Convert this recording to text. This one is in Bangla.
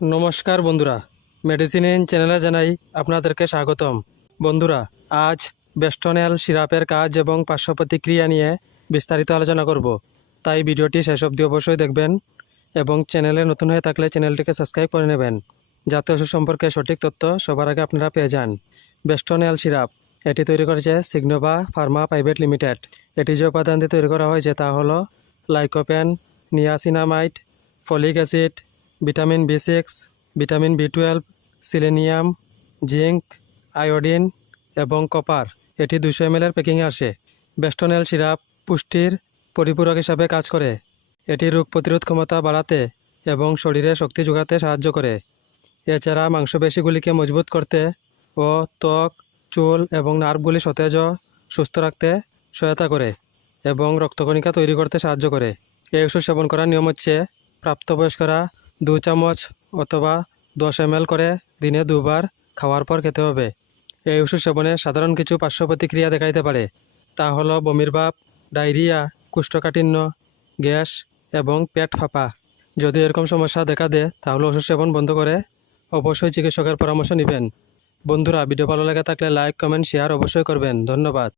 নমস্কার বন্ধুরা। মেডিসিন চ্যানেলে জানাই আপনাদেরকে স্বাগতম। বন্ধুরা, আজ বেস্টনেল সিরাপের কাজ এবং পার্শ্ব প্রতিক্রিয়া নিয়ে বিস্তারিত আলোচনা করব। তাই ভিডিওটি শেষ অবধি অবশ্যই দেখবেন এবং চ্যানেলে নতুন হয়ে থাকলে চ্যানেলটিকে সাবস্ক্রাইব করে নেবেন। যাতে ওষুধ সম্পর্কে সঠিক তথ্য সবার আগে আপনারা পেয়ে যান। বেস্টনেল সিরাপ, এটি তৈরি করেছে সিগনোভা ফার্মা প্রাইভেট লিমিটেড এটি যে উপাদান দিয়ে তৈরি করা হয়েছে তা হলো lycopene niacinamide folic acid vitamin B six vitamin B twelve selenium zinc iodine এবং কপার। এটি দুশো এম এর প্যাকিংয়ে আসে। বেস্টনেল সিরাপ পুষ্টির পরিপূরক হিসাবে কাজ করে। এটি রোগ প্রতিরোধ ক্ষমতা বাড়াতে এবং শরীরে শক্তি যোগাতে সাহায্য করে। এছাড়া মাংসপেশিগুলিকে মজবুত করতে ও ত্বক, চুল এবং নার্ভগুলি সতেজ সুস্থ রাখতে সহায়তা করে এবং রক্তকণিকা তৈরি করতে সাহায্য করে। এই ওষুধ সেবন করার নিয়ম হচ্ছে প্রাপ্তবয়স্করা দু চামচ অথবা দশ এম করে দিনে দুবার খাওয়ার পর খেতে হবে। এই ওষুধ সেবনে সাধারণ কিছু পার্শ্ব প্রতিক্রিয়া দেখাইতে পারে। তা হলো বমির ভাব, ডায়রিয়া, কুষ্ঠকাঠিন্য, গ্যাস এবং পেট ফাঁপা। যদি এরকম সমস্যা দেখা দেয়, তাহলে ওষুধ সেবন বন্ধ করে অবশ্যই চিকিৎসকের পরামর্শ নেবেন। বন্ধুরা, ভিডিও ভালো লাগে থাকলে লাইক, কমেন্ট, শেয়ার অবশ্যই করবেন। ধন্যবাদ।